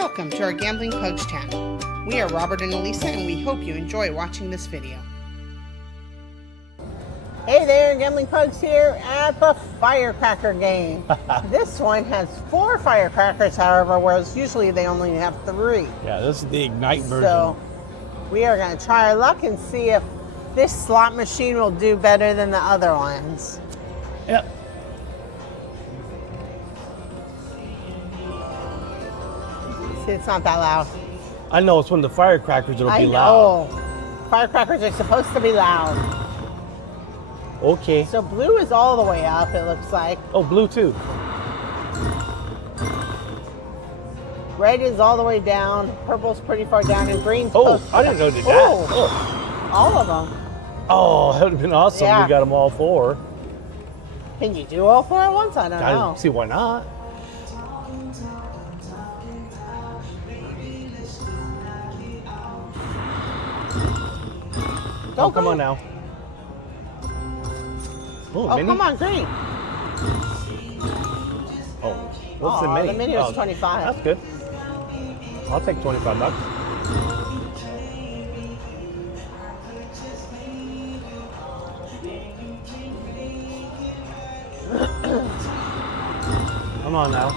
Welcome to our Gambling Pugs channel. We are Robert and Elisa, and we hope you enjoy watching this video. Hey there, Gambling Pugs here at the Firecracker game. This one has 4 firecrackers, however, whereas usually they only have 3. Yeah, this is the Ignite version. So we are going to try our luck and see if this slot machine will do better than the other ones. Yep. See, it's not that loud. I know, it's when the firecrackers it'll be loud. I know. Firecrackers are supposed to be loud. Okay. So blue is all the way up, it looks like. Oh, blue too. Red is all the way down. Purple's pretty far down, and green's Oh, close. I didn't know did that. Oh. All of them. Oh, that would have been awesome. Yeah. We got them all 4. Can you do all 4 at once? I don't I know. don't see why not. Oh, come on now. Oh, Oh, mini? come on, green. Oh, what's the Aw, mini? the mini was Oh, 25. That's good. I'll take 25 bucks. Come on now.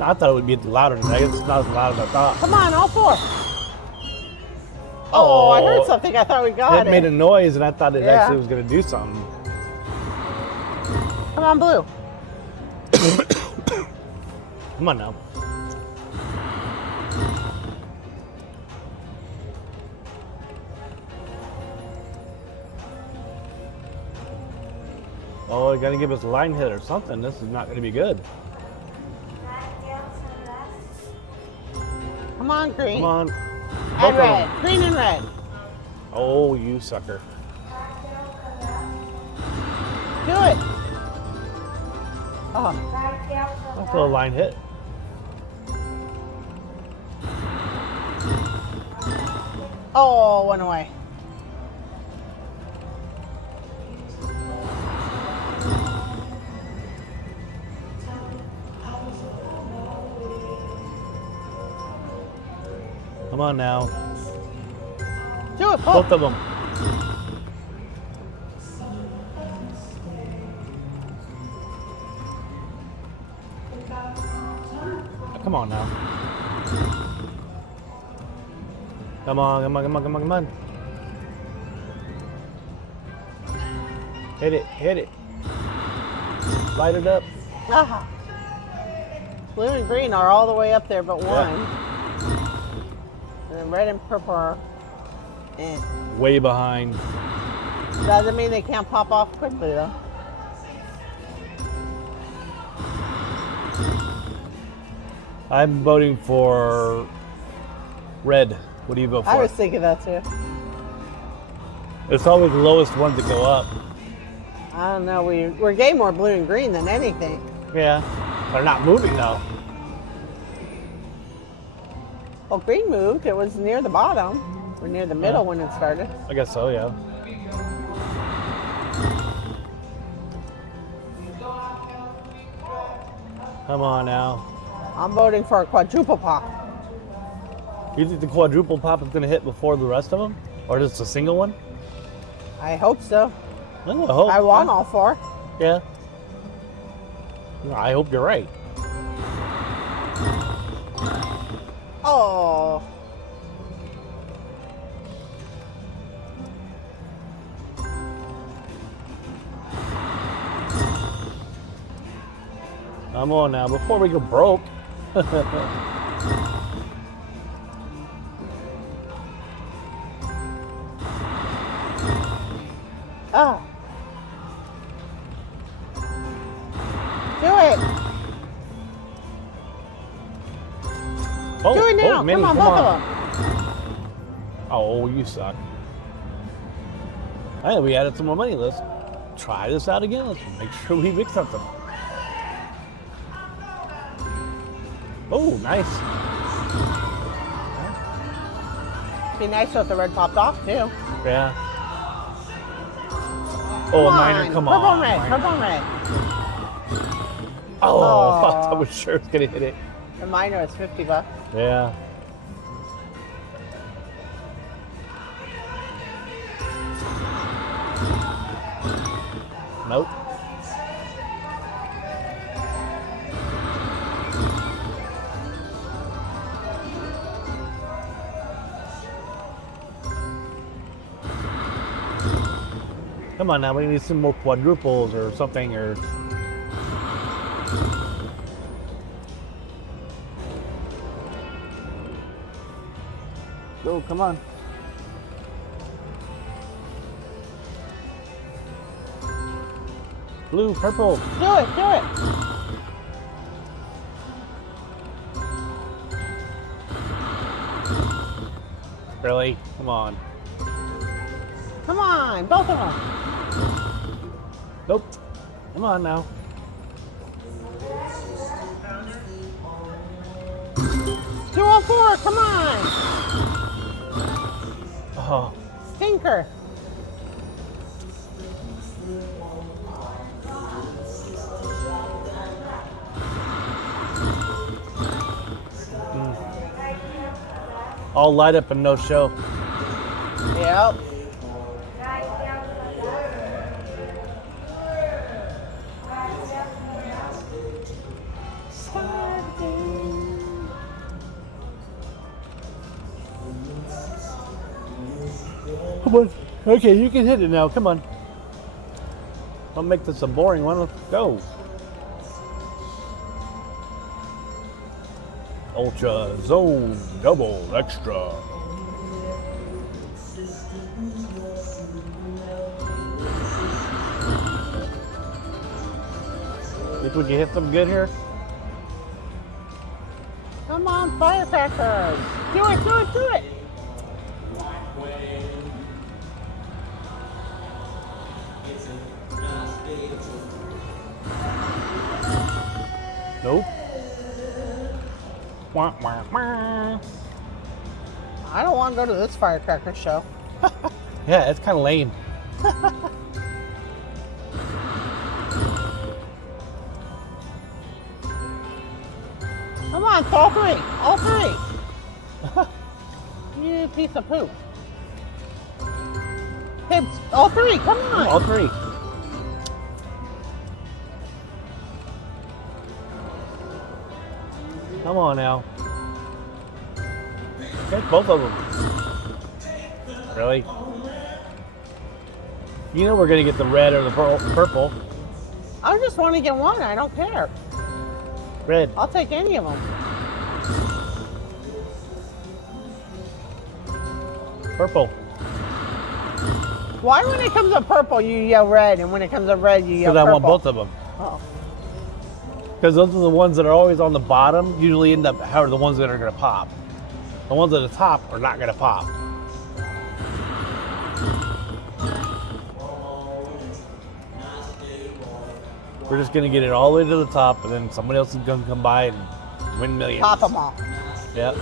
I thought it would be louder than that. It's not as loud as I thought. Come on, all 4. Oh, I heard something. I thought we got It made a noise, and I thought it Yeah. actually was going to do something. Come on, blue. Come on now. Oh, you got to give us a line hit or something. This is not going to be good. Come on, green. Come on. And Both of red. them. Green and red. Oh, you sucker. Do it. Oh, That's a little line hit. oh, went away. Come on now. Do it, pull. Both of them. Come on now. Come on, come on, come on, come on, come on. Hit it, hit it. Light it up. Ah. Blue and green are all the way up there but one. And then red and purple are Way behind. Doesn't mean they can't pop off quickly though. I'm voting for red. What do you vote for? I was thinking that too. It's always the lowest one to go up. I don't know. We're getting more blue and green than anything. Yeah. They're not moving though. Well, green moved. It was near the bottom. Or near the middle when it started. I guess so, yeah. Come on now. I'm voting for a quadruple pop. You think the quadruple pop is going to hit before the rest of them? Or just a single one? I hope so. I hope. I won all 4. Yeah. I hope you're right. Oh. Come on now, before we go broke. Ah. Do it. Oh, Do it now. Minnie, come on, both of them. Oh, you suck. Hey, we added some more money. Let's try this out again. Let's make sure we mix something. Oh, nice. Be nice if the red popped off too. Yeah. Oh, a minor, come Purple on. and red, purple and red. Oh, Aw. I was sure it's gonna hit it. The minor is $50. Yeah. Nope. Come on now, we need some more quadruples or something, or go, come on. Blue, purple. Do it, do it. Really? Come on. Come on, both of them. Nope. Come on now. Two on four, come on. Oh, Stinker. all light up and no show. Yep. Come on. Okay, you can hit it now. Come on. Don't make this a boring one. Let's go. Ultra Zone Double Extra. Think we can hit some good here? Come on, firecrackers. Do it, do it, do it. Nope. Wah, wah, wah. I don't want to go to this firecracker show. Yeah, it's kind of lame. Come on, all three. All three. You piece of poop. Hey, all three, come on. All three. Come on now. Take both of them. Really? You know we're gonna get the red or the purple. I just want to get one. I don't care. Red. I'll take any of them. Purple. Why when it comes up purple, you yell red, and when it comes up red, you yell Because I purple? want both of them. Oh. Because those are the ones that are always on the bottom, usually end up are the ones that are gonna pop. The ones at the top are not gonna pop. We're just gonna get it all the way to the top, and then somebody else is gonna come by and win millions. Pop them all. Yep.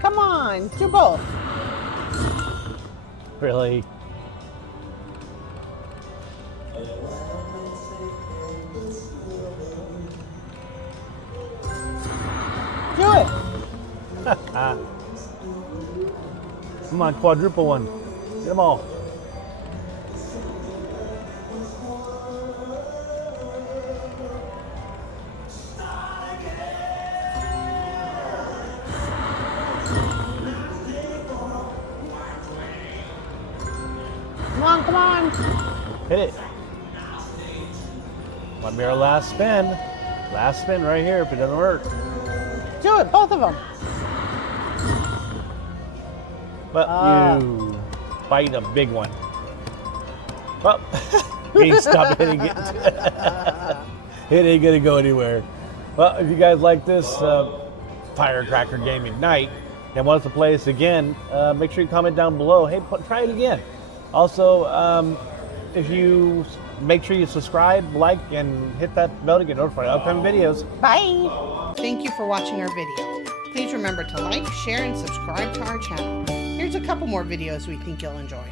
Come on, do both. Really? Do it. Come on, quadruple one. Get them all. Come on, come on. Hit it. Might be our last spin. Last spin right here if it doesn't work. Do it, both of them. But you bite a big one. Well, we ain't stop hitting it. It ain't gonna go anywhere. Well, if you guys like this Firecracker game at night and want us to play this again, make sure you comment down below. Hey, try it again. Also, if you make sure you subscribe, like, and hit that bell to get notified of upcoming videos. Bye. Thank you for watching our video. Please remember to like, share, and subscribe to our channel. Here's a couple more videos we think you'll enjoy.